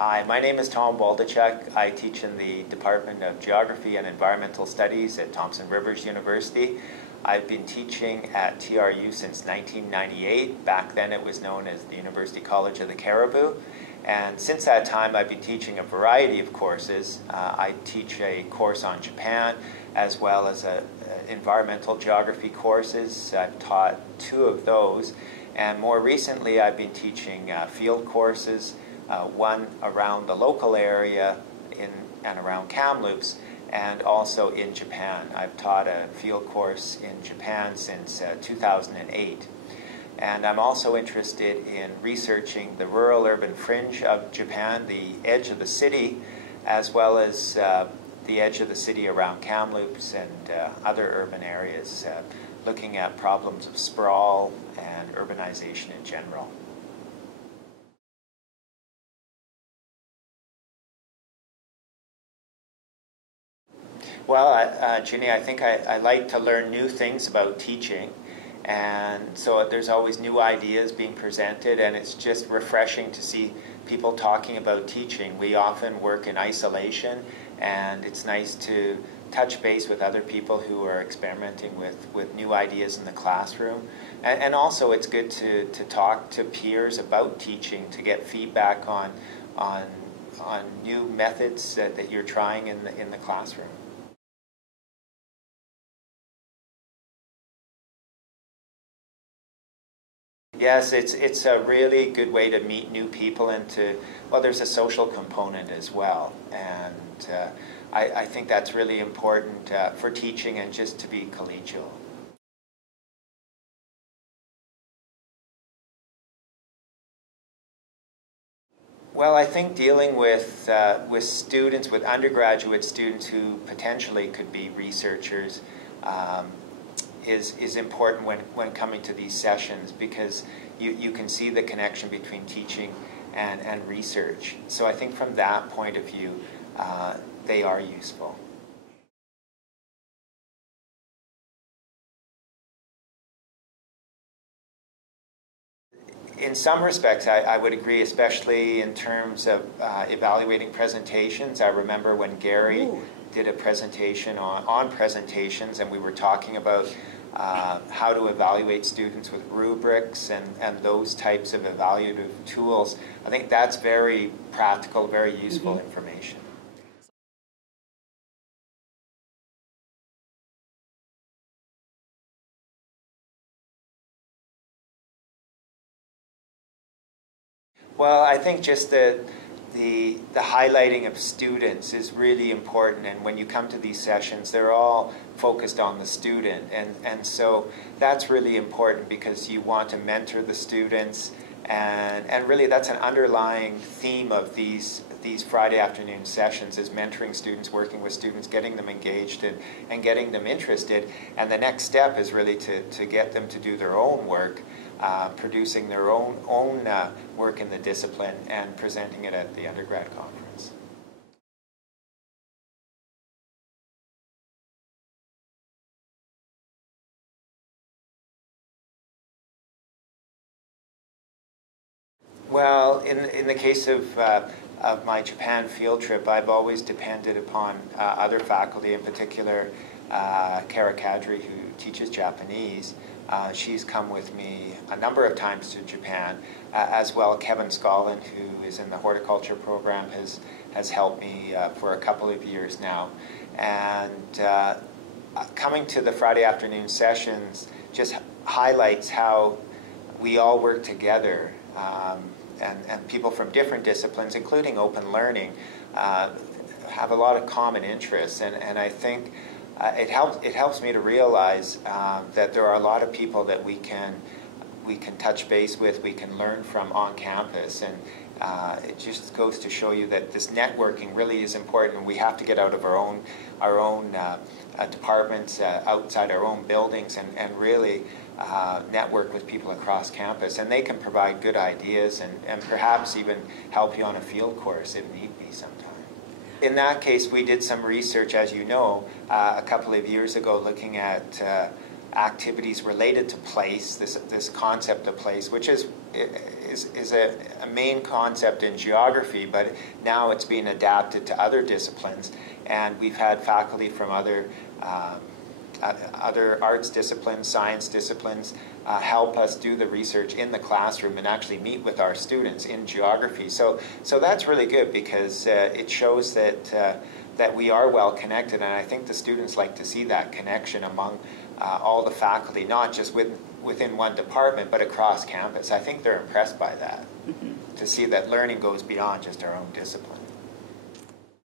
Hi, my name is Tom Waldichuk. I teach in the Department of Geography and Environmental Studies at Thompson Rivers University. I've been teaching at TRU since 1998. Back then it was known as the University College of the Cariboo. And since that time I've been teaching a variety of courses. I teach a course on Japan as well as environmental geography courses. I've taught 2 of those. And more recently I've been teaching field courses, one around the local area and around Kamloops, and also in Japan. I've taught a field course in Japan since 2008. And I'm also interested in researching the rural-urban fringe of Japan, the edge of the city, as well as the edge of the city around Kamloops and other urban areas, looking at problems of sprawl and urbanization in general. Well, Ginny, I think I like to learn new things about teaching, and so there's always new ideas being presented, and it's just refreshing to see people talking about teaching. We often work in isolation, and it's nice to touch base with other people who are experimenting with new ideas in the classroom. And also it's good to talk to peers about teaching, to get feedback on new methods that you're trying in the classroom. Yes, it's a really good way to meet new people and well, there's a social component as well. And I think that's really important for teaching and just to be collegial. Well, I think dealing with students, with undergraduate students who potentially could be researchers, is important when coming to these sessions, because you can see the connection between teaching and research. So I think from that point of view, they are useful. In some respects, I would agree, especially in terms of evaluating presentations. I remember when Gary did a presentation on presentations, and we were talking about how to evaluate students with rubrics and those types of evaluative tools. I think that's very practical, very useful information. Well, I think just the highlighting of students is really important, and when you come to these sessions, they're all focused on the student, and so that's really important because you want to mentor the students, and really that's an underlying theme of these Friday afternoon sessions, is mentoring students, working with students, getting them engaged and getting them interested, and the next step is really to get them to do their own work, producing their own work in the discipline and presenting it at the undergrad conference. Well, in the case of my Japan field trip, I've always depended upon other faculty, in particular Kara Kadri, who teaches Japanese. She's come with me a number of times to Japan, as well Kevin Scolland, who is in the horticulture program, has helped me for a couple of years now. And coming to the Friday afternoon sessions just highlights how we all work together, and people from different disciplines, including open learning, have a lot of common interests, and I think it helps me to realize that there are a lot of people that we can touch base with, we can learn from on campus, and it just goes to show you that this networking really is important, and we have to get out of our own departments, outside our own buildings, and really network with people across campus, and they can provide good ideas and perhaps even help you on a field course if need be sometime. In that case, we did some research, as you know, a couple of years ago, looking at activities related to place, this concept of place, which is a main concept in geography, but now it's being adapted to other disciplines. And we've had faculty from other arts disciplines, science disciplines, help us do the research in the classroom and actually meet with our students in geography. So that's really good, because it shows that we are well connected, and I think the students like to see that connection among all the faculty, not just within one department, but across campus. I think they're impressed by that, to see that learning goes beyond just our own discipline.